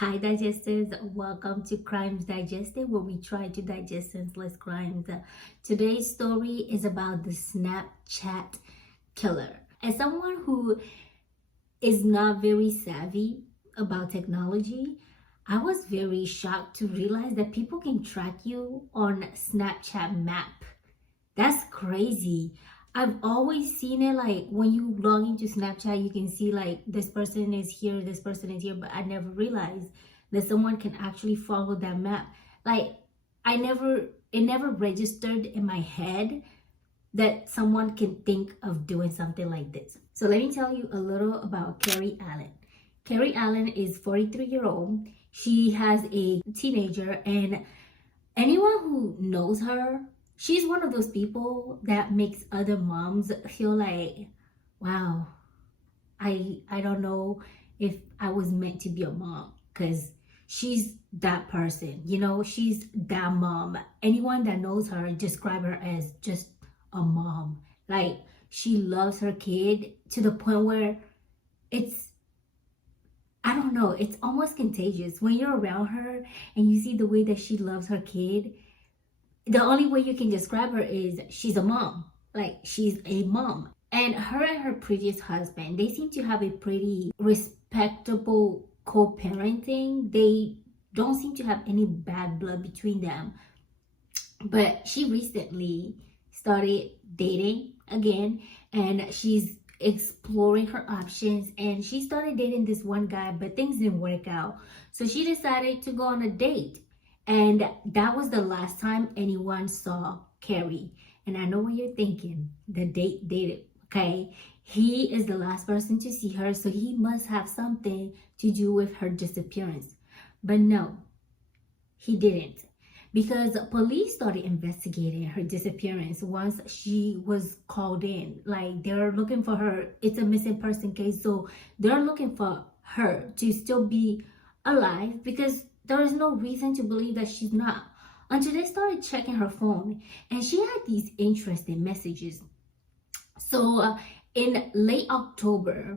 Hi Digestives, welcome to Crimes Digested, where we try to digest senseless crimes. Today's story is about the Snapchat killer. As someone who is not very savvy about technology, I was very shocked to realize that people can track you on Snapchat map. That's crazy. I've always seen it like when you log into Snapchat, you can see like this person is here, this person is here, but I never realized that someone can actually follow that map. Like it never registered in my head that someone can think of doing something like this. So let me tell you a little about Carrie Allen. Carrie Allen is 43-year-old. She has a teenager, and anyone who knows her, she's one of those people that makes other moms feel like, wow, I don't know if I was meant to be a mom, because she's that person, she's that mom. Anyone that knows her describe her as just a mom. Like, she loves her kid to the point where it's, I don't know, it's almost contagious. When you're around her and you see the way that she loves her kid, the only way you can describe her is she's a mom. Like, she's a mom. And her previous husband, they seem to have a pretty respectable co-parenting. They don't seem to have any bad blood between them. But she recently started dating again, and she's exploring her options, and she started dating this one guy, but things didn't work out. So she decided to go on a date. And that was the last time anyone saw Carrie. And I know what you're thinking. The date dated, okay? He is the last person to see her, so he must have something to do with her disappearance. But no, he didn't. Because police started investigating her disappearance once she was called in. Like, they're looking for her. It's a missing person case, so they're looking for her to still be alive, because there is no reason to believe that she's not, until they started checking her phone, and she had these interesting messages. So in late October,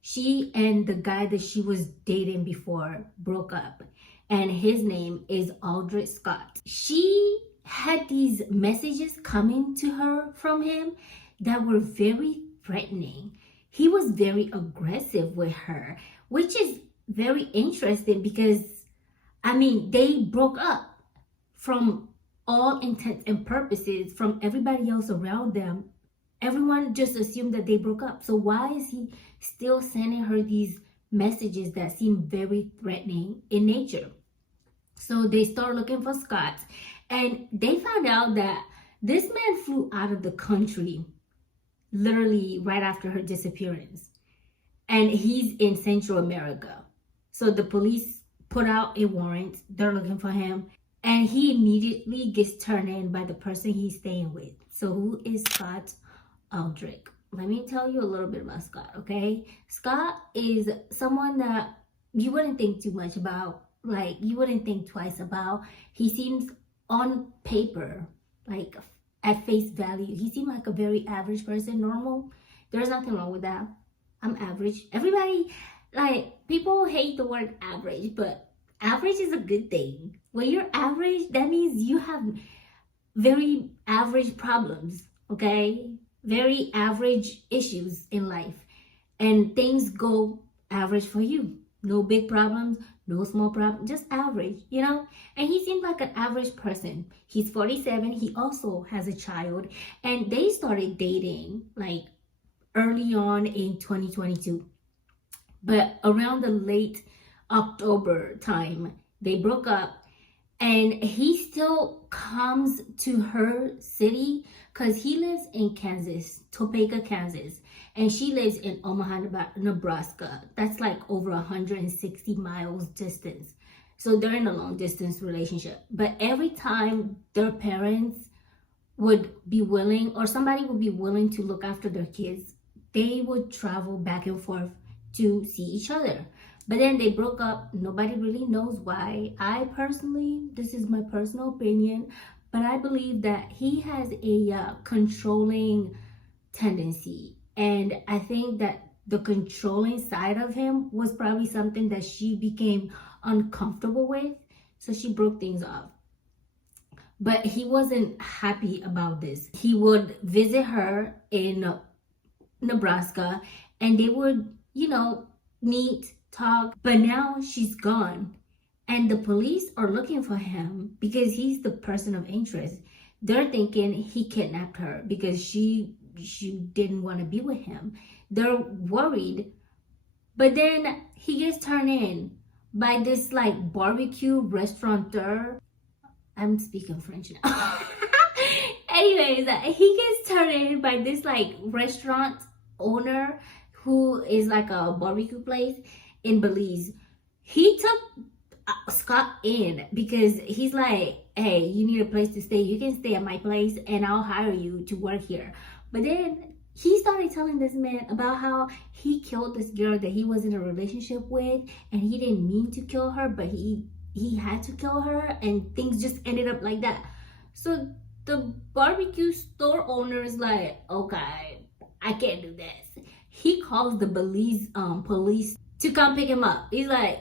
she and the guy that she was dating before broke up, and his name is Aldrich Scott. She had these messages coming to her from him that were very threatening. He was very aggressive with her, which is very interesting because, I mean, they broke up from all intents and purposes, from everybody else around them. Everyone just assumed that they broke up. So why is he still sending her these messages that seem very threatening in nature? So they start looking for Scott, and they found out that this man flew out of the country literally right after her disappearance, and he's in Central America. So the police put out a warrant. They're looking for him, and he immediately gets turned in by the person he's staying with. So who is Scott Aldrich? Let me tell you a little bit about Scott, okay? Scott is someone that you wouldn't think too much about. Like, you wouldn't think twice about. He seems, on paper, like at face value, he seemed like a very average person, normal. There's nothing wrong with that. I'm average. Everybody, like, people hate the word average, but average is a good thing. When you're average, that means you have very average problems, okay? Very average issues in life. And things go average for you. No big problems, no small problems, just average, And he seemed like an average person. He's 47. He also has a child. And they started dating like early on in 2022. But around the late October time, they broke up. And he still comes to her city because he lives in Kansas, Topeka, Kansas. And she lives in Omaha, Nebraska. That's like over 160 miles distance. So they're in a long distance relationship. But every time their parents would be willing, or somebody would be willing to look after their kids, they would travel back and forth to see each other. But then they broke up. Nobody really knows why. I personally, this is my personal opinion, but I believe that he has a controlling tendency. And I think that the controlling side of him was probably something that she became uncomfortable with. So she broke things off. But he wasn't happy about this. He would visit her in Nebraska and they would, meet, talk. But now she's gone. And the police are looking for him because he's the person of interest. They're thinking he kidnapped her because she didn't want to be with him. They're worried. But then he gets turned in by this like barbecue restaurateur. I'm speaking French now. Anyways, he gets turned in by this like restaurant owner who is like a barbecue place in Belize. He took Scott in because he's like, hey, you need a place to stay. You can stay at my place and I'll hire you to work here. But then he started telling this man about how he killed this girl that he was in a relationship with and he didn't mean to kill her, but he had to kill her and things just ended up like that. So the barbecue store owner is like, okay, I can't do this. He calls the Belize police to come pick him up. He's like,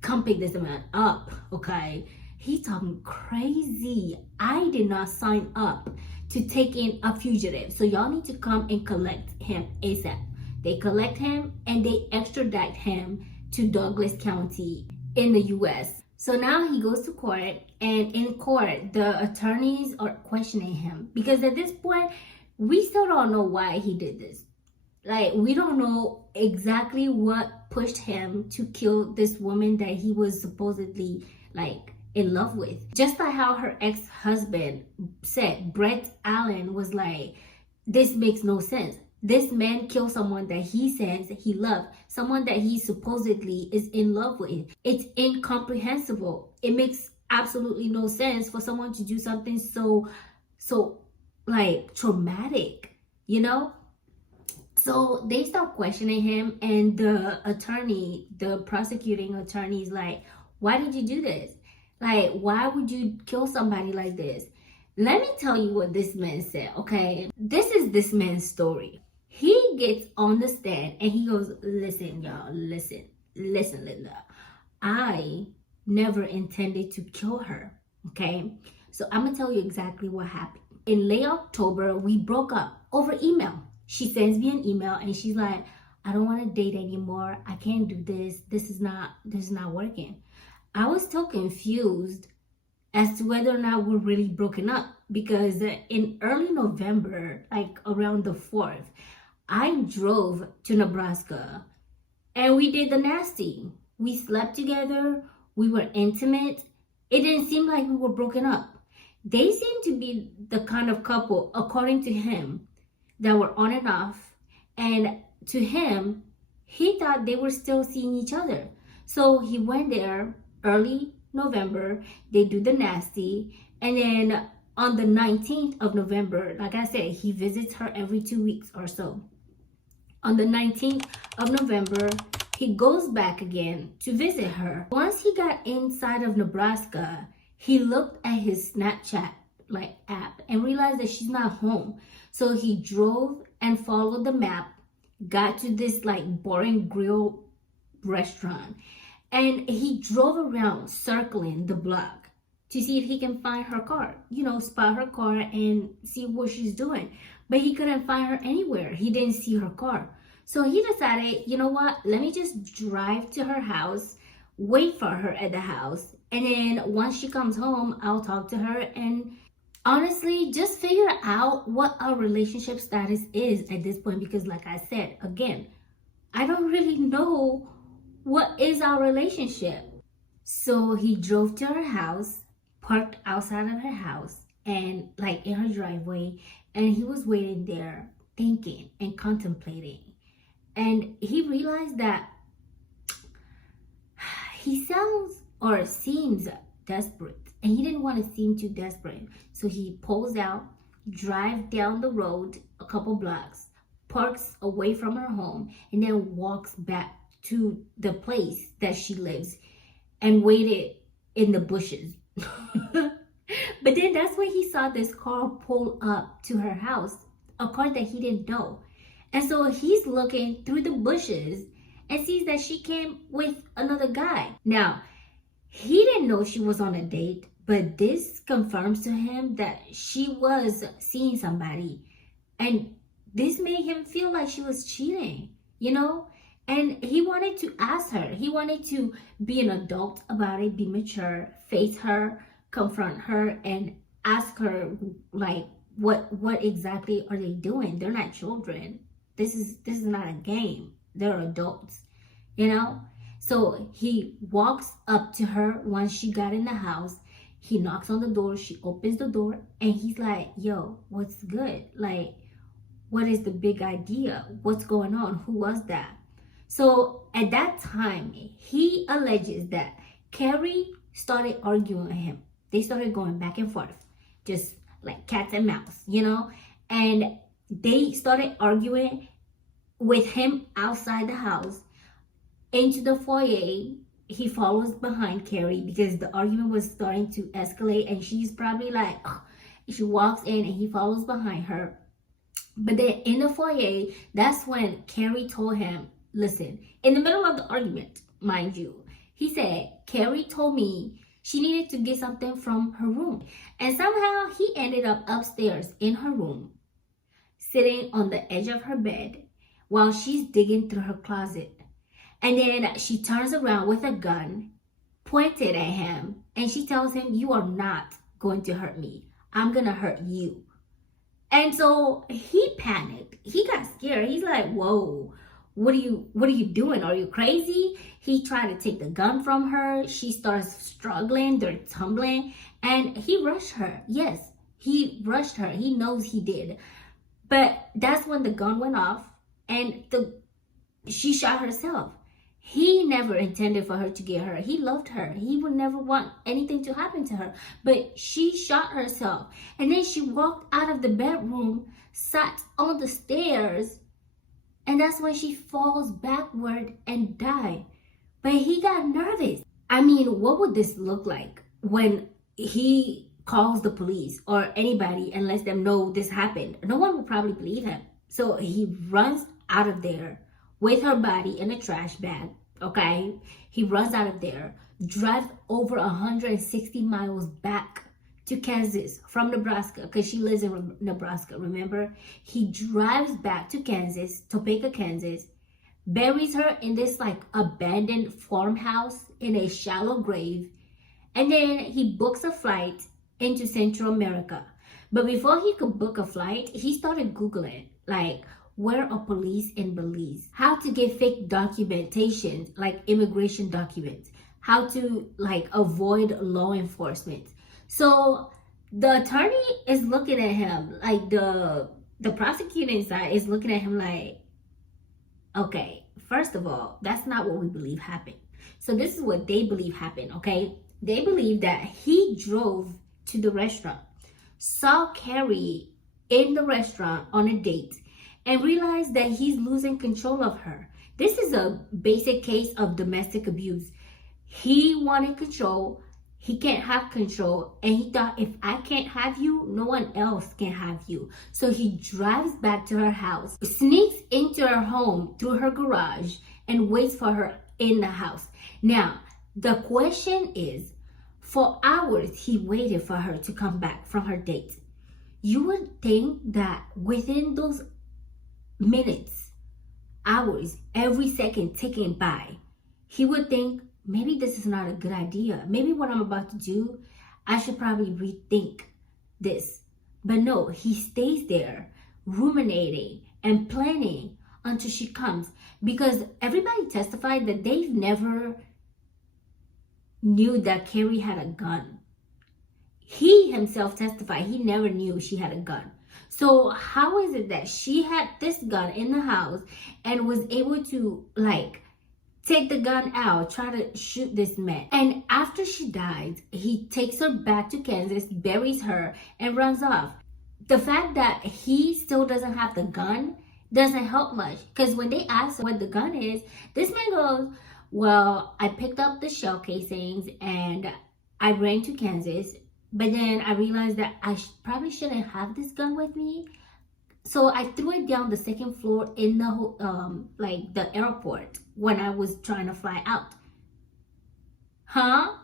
come pick this man up, okay? He's talking crazy. I did not sign up to take in a fugitive. So y'all need to come and collect him ASAP. They collect him and they extradite him to Douglas County in the US. So now he goes to court, and in court, the attorneys are questioning him because at this point, we still don't know why he did this. Like, we don't know exactly what pushed him to kill this woman that he was supposedly like in love with. Just like how her ex-husband said, Brett Allen was like, this makes no sense. This man killed someone that he says he loved, someone that he supposedly is in love with. It's incomprehensible. It makes absolutely no sense for someone to do something so like traumatic, So they start questioning him, and the prosecuting attorney is like, why did you do this? Like, why would you kill somebody like this? Let me tell you what this man said, okay? This is this man's story. He gets on the stand and he goes, listen, y'all, listen, Linda. I never intended to kill her, okay? So I'm gonna tell you exactly what happened. In late October, we broke up over email. She sends me an email and she's like, I don't want to date anymore. I can't do this. This is not working. I was still confused as to whether or not we're really broken up because in early November, like around the 4th, I drove to Nebraska and we did the nasty. We slept together. We were intimate. It didn't seem like we were broken up. They seemed to be the kind of couple, according to him, that were on and off. And to him, he thought they were still seeing each other. So he went there early November. They do the nasty. And then on the 19th of November, like I said, he visits her every 2 weeks or so. On the 19th of November, he goes back again to visit her. Once he got inside of Nebraska, he looked at his Snapchat app and realized that she's not home. So he drove and followed the map, got to this boring grill restaurant, and he drove around circling the block to see if he can find her car, spot her car and see what she's doing. But he couldn't find her anywhere. He didn't see her car. So he decided, you know what, let me just drive to her house, wait for her at the house, and then once she comes home, I'll talk to her and honestly just figure out what our relationship status is at this point, because like I said, again, I don't really know what is our relationship. So he drove to her house, parked outside of her house and in her driveway, and he was waiting there thinking and contemplating. And he realized that he sounds or seems desperate, and he didn't want to seem too desperate. So he pulls out, drives down the road a couple blocks, parks away from her home, and then walks back to the place that she lives and waited in the bushes. But then that's when he saw this car pull up to her house, a car that he didn't know. And so he's looking through the bushes and sees that she came with another guy. Now, He didn't know she was on a date, but this confirms to him that she was seeing somebody. And this made him feel like she was cheating, you know? And he wanted to ask her. He wanted to be an adult about it, be mature, face her, confront her, and ask her like what exactly are they doing? They're not children. This is not a game. They're adults, you know? So he walks up to her once she got in the house. He knocks on the door, she opens the door, and he's like, yo, what's good? Like, what is the big idea? What's going on? Who was that? So at that time, he alleges that Carrie started arguing with him. They started going back and forth, just like cats and mouse, you know? And they started arguing with him outside the house into the foyer. He follows behind Carrie because the argument was starting to escalate, and she's probably like, oh. She walks in and he follows behind her. But then in the foyer, that's when Carrie told him, listen, in the middle of the argument, mind you, he said, Carrie told me she needed to get something from her room. And somehow he ended up upstairs in her room, sitting on the edge of her bed while she's digging through her closet. And then she turns around with a gun pointed at him, and she tells him, you are not going to hurt me. I'm going to hurt you. And so he panicked. He got scared. He's like, whoa, what are you doing? Are you crazy? He tried to take the gun from her. She starts struggling. They're tumbling. And he rushed her. Yes, he rushed her. He knows he did. But that's when the gun went off and she shot herself. He never intended for her to get hurt. He loved her. He would never want anything to happen to her. But she shot herself. And then she walked out of the bedroom, sat on the stairs, and that's when she falls backward and died. But he got nervous. I mean, what would this look like when he calls the police or anybody and lets them know this happened? No one would probably believe him. So he runs out of there with her body in a trash bag, okay? He runs out of there, drives over 160 miles back to Kansas from Nebraska, because she lives in Nebraska, remember? He drives back to Kansas, Topeka, Kansas, buries her in this like abandoned farmhouse in a shallow grave, and then he books a flight into Central America. But before he could book a flight, he started Googling, like, where are police in Belize? How to get fake documentation, like immigration documents. How to like avoid law enforcement. So the attorney is looking at him, like the prosecuting side is looking at him like, okay, first of all, that's not what we believe happened. So this is what they believe happened, okay? They believe that he drove to the restaurant, saw Carrie in the restaurant on a date, and realized that he's losing control of her. This is a basic case of domestic abuse. He wanted control. He can't have control. And he thought, if I can't have you, no one else can have you. So he drives back to her house, sneaks into her home through her garage, and waits for her in the house. Now, the question is, for hours, he waited for her to come back from her date. You would think that within those minutes, hours, every second ticking by, he would think, maybe this is not a good idea. Maybe what I'm about to do, I should probably rethink this. But no, he stays there ruminating and planning until she comes, because everybody testified that they never knew that Carrie had a gun. He himself testified he never knew she had a gun. So how is it that she had this gun in the house and was able to like take the gun out, try to shoot this man? And after she dies, he takes her back to Kansas, buries her, and runs off. The fact that he still doesn't have the gun doesn't help much, because when they ask what the gun is, this man goes, well, I picked up the shell casings and I ran to Kansas, but then I realized that I probably shouldn't have this gun with me. So I threw it down the second floor in the like the airport when I was trying to fly out. Huh?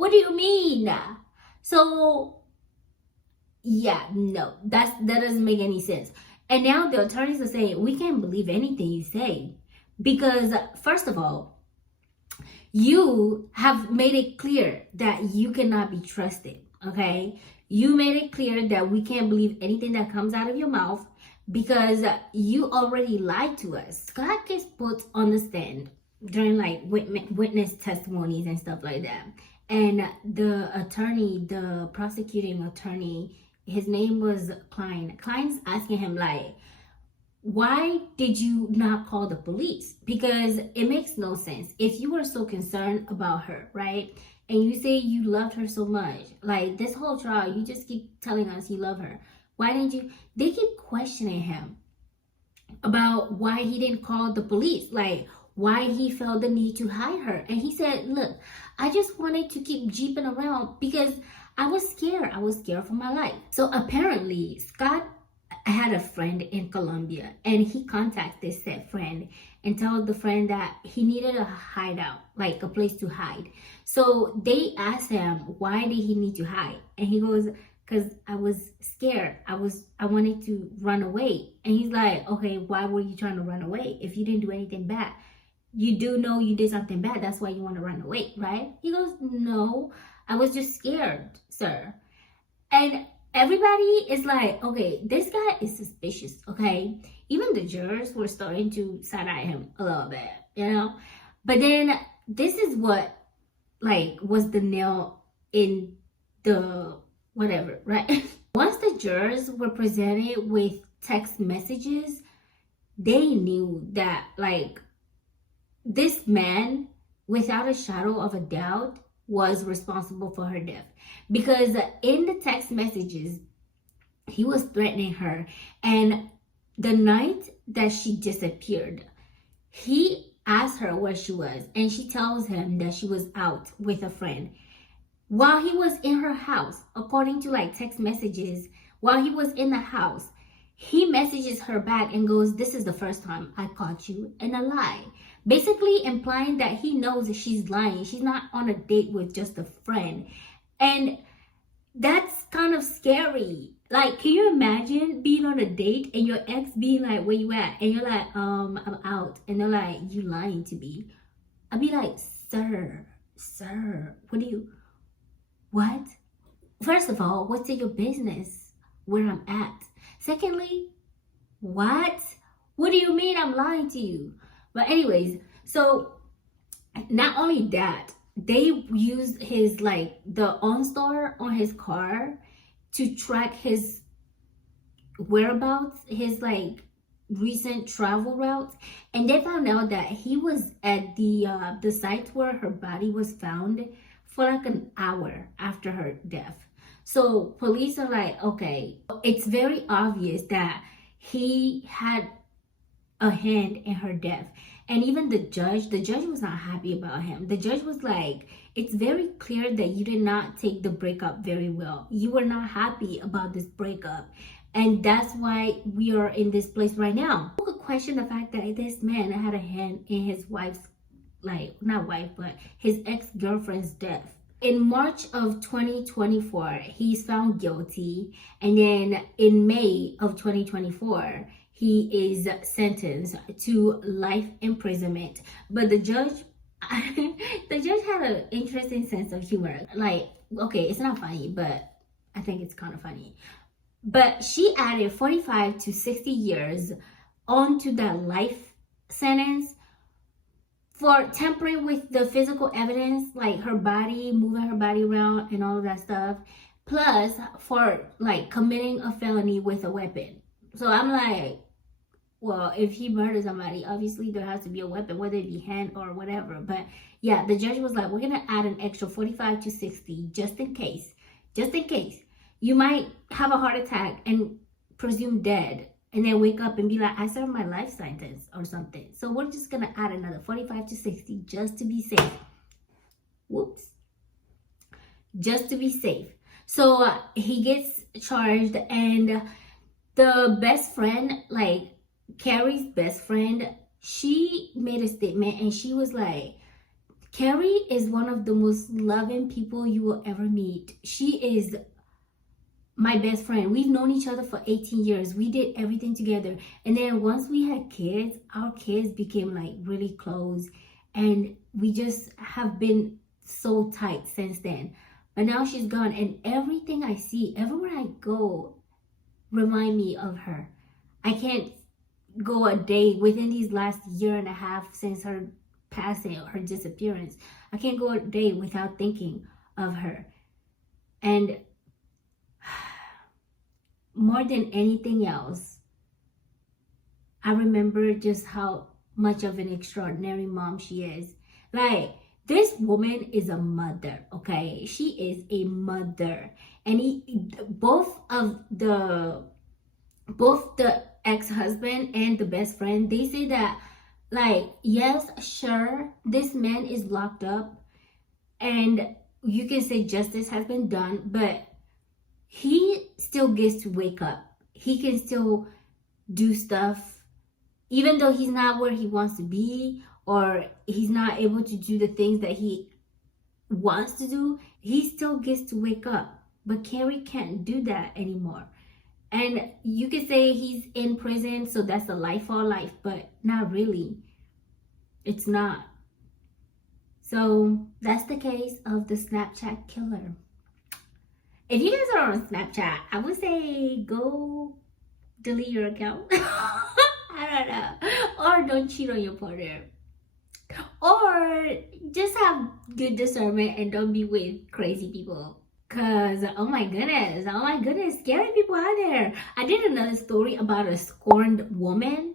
What do you mean? So yeah, no, that doesn't make any sense. And now the attorneys are saying we can't believe anything you say because first of all, you have made it clear that you cannot be trusted. Okay, you made it clear that we can't believe anything that comes out of your mouth because you already lied to us. Scott gets put on the stand during like witness testimonies and stuff like that, and the prosecuting attorney, his name was Klein. Klein's asking him like, why did you not call the police? Because it makes no sense. If you were so concerned about her, right? And you say you loved her so much, like this whole trial, you just keep telling us you love her. Why didn't you? They keep questioning him about why he didn't call the police, like why he felt the need to hide her. And he said, look, I just wanted to keep jeeping around because I was scared. I was scared for my life. So apparently, Scott had a friend in Colombia and he contacted said friend and told the friend that he needed a hideout, like a place to hide. So they asked him, why did he need to hide? And he goes, because I was scared. I wanted to run away. And he's like, okay, why were you trying to run away if you didn't do anything bad? You do know you did something bad. That's why you want to run away, right? He goes, no, I was just scared, sir. And everybody is like, okay, this guy is suspicious, okay? Even the jurors were starting to side-eye him a little bit, you know? But then this is what, like, was the nail in the whatever, right? Once the jurors were presented with text messages, they knew that, like, this man, without a shadow of a doubt, was responsible for her death. Because in the text messages, he was threatening her. And the night that she disappeared, he asked her where she was. And she tells him that she was out with a friend. While he was in her house, according to like text messages, while he was in the house, he messages her back and goes, this is the first time I caught you in a lie. Basically implying that he knows that she's lying. She's not on a date with just a friend. And that's kind of scary. Like, can you imagine being on a date and your ex being like, where you at? And you're like, I'm out. And they're like, you lying to me. I'd be like, sir, what? First of all, what's in your business where I'm at? Secondly, what? What do you mean I'm lying to you? But anyways, so not only that, they used his like the OnStar on his car to track his whereabouts, his like recent travel routes, and they found out that he was at the site where her body was found for like an hour after her death. So police are like, okay, it's very obvious that he had a hand in her death. And even the judge was not happy about him. The judge was like, it's very clear that you did not take the breakup very well. You were not happy about this breakup. And that's why we are in this place right now. Who could question the fact that this man had a hand in his wife's, like, not wife, but his ex-girlfriend's death? In March of 2024, he's found guilty. And then in May of 2024, he is sentenced to life imprisonment. But the judge, the judge had an interesting sense of humor. Like, okay, it's not funny, but I think it's kind of funny. But she added 45 to 60 years onto that life sentence for tampering with the physical evidence, like her body, moving her body around and all of that stuff, plus for like committing a felony with a weapon. So I'm like, well, if he murders somebody, obviously there has to be a weapon, whether it be hand or whatever. But yeah, the judge was like, we're gonna add an extra 45 to 60 just in case you might have a heart attack and presume dead, and then wake up and be like, I served my life sentence or something. So we're just gonna add another 45 to 60 just to be safe. Whoops. Just to be safe. So he gets charged, and the best friend, like Carrie's best friend, she made a statement and she was like, Carrie is one of the most loving people you will ever meet. She is my best friend. We've known each other for 18 years. We did everything together. And then once we had kids, our kids became like really close. And we just have been so tight since then. But now she's gone. And everything I see, everywhere I go, remind me of her. I can't go a day within these last year and a half since her passing, her disappearance. I can't go a day without thinking of her. And more than anything else, I remember just how much of an extraordinary mom she is. Like, this woman is a mother, okay? She is a mother. And both the ex-husband and the best friend, they say that, like, yes, sure, this man is locked up and you can say justice has been done, but he still gets to wake up. He can still do stuff, even though he's not where he wants to be, or he's not able to do the things that he wants to do. He still gets to wake up. But Carrie can't do that anymore. And you could say he's in prison, so that's a life for life, but not really. It's not. So that's the case of the Snapchat killer. If you guys are on Snapchat, I would say go delete your account. I don't know. Or don't cheat on your partner. Or just have good discernment and don't be with crazy people. Cause oh my goodness, scary people out there. I did another story about a scorned woman.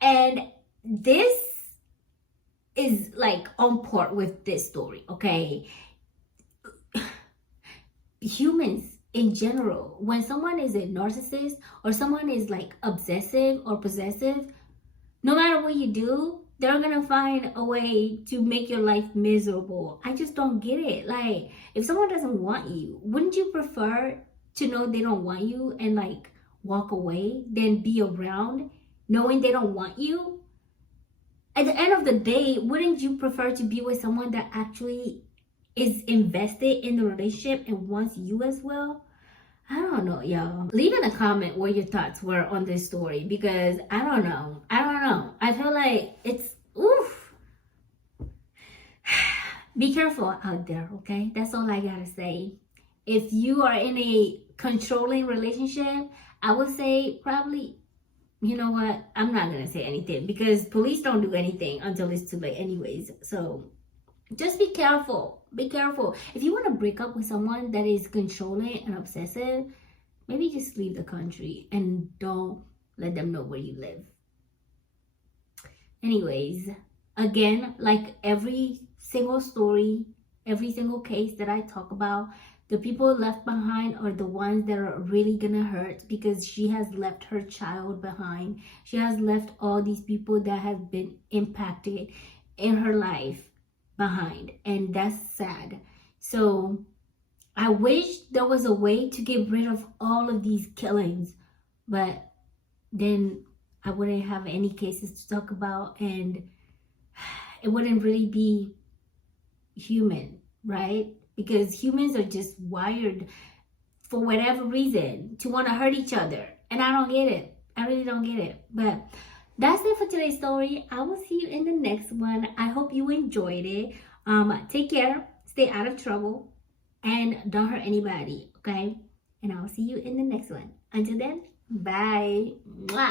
And this is like on par with this story, okay? Humans in general, when someone is a narcissist or someone is like obsessive or possessive, no matter what you do, they're gonna find a way to make your life miserable. I just don't get it. Like, if someone doesn't want you, wouldn't you prefer to know they don't want you and like walk away than be around knowing they don't want you? At the end of the day, wouldn't you prefer to be with someone that actually is invested in the relationship and wants you as well? I don't know, y'all. Leave in a comment what your thoughts were on this story, because I don't know. I feel like it's oof. Be careful out there, okay? That's all I gotta say. If you are in a controlling relationship, I would say probably, you know what? I'm not gonna say anything because police don't do anything until it's too late anyways. So just be careful. Be careful. If you want to break up with someone that is controlling and obsessive, maybe just leave the country and don't let them know where you live. Anyways, again, like every single story, every single case that I talk about, the people left behind are the ones that are really gonna hurt, because she has left her child behind. She has left all these people that have been impacted in her life behind, and that's sad. So I wish there was a way to get rid of all of these killings, but then I wouldn't have any cases to talk about, and it wouldn't really be human, right? Because humans are just wired for whatever reason to want to hurt each other, and I don't get it. I really don't get it. But that's it for today's story. I will see you in the next one. I hope you enjoyed it. Take care, stay out of trouble, and don't hurt anybody, okay? And I'll see you in the next one. Until then, bye. Mwah.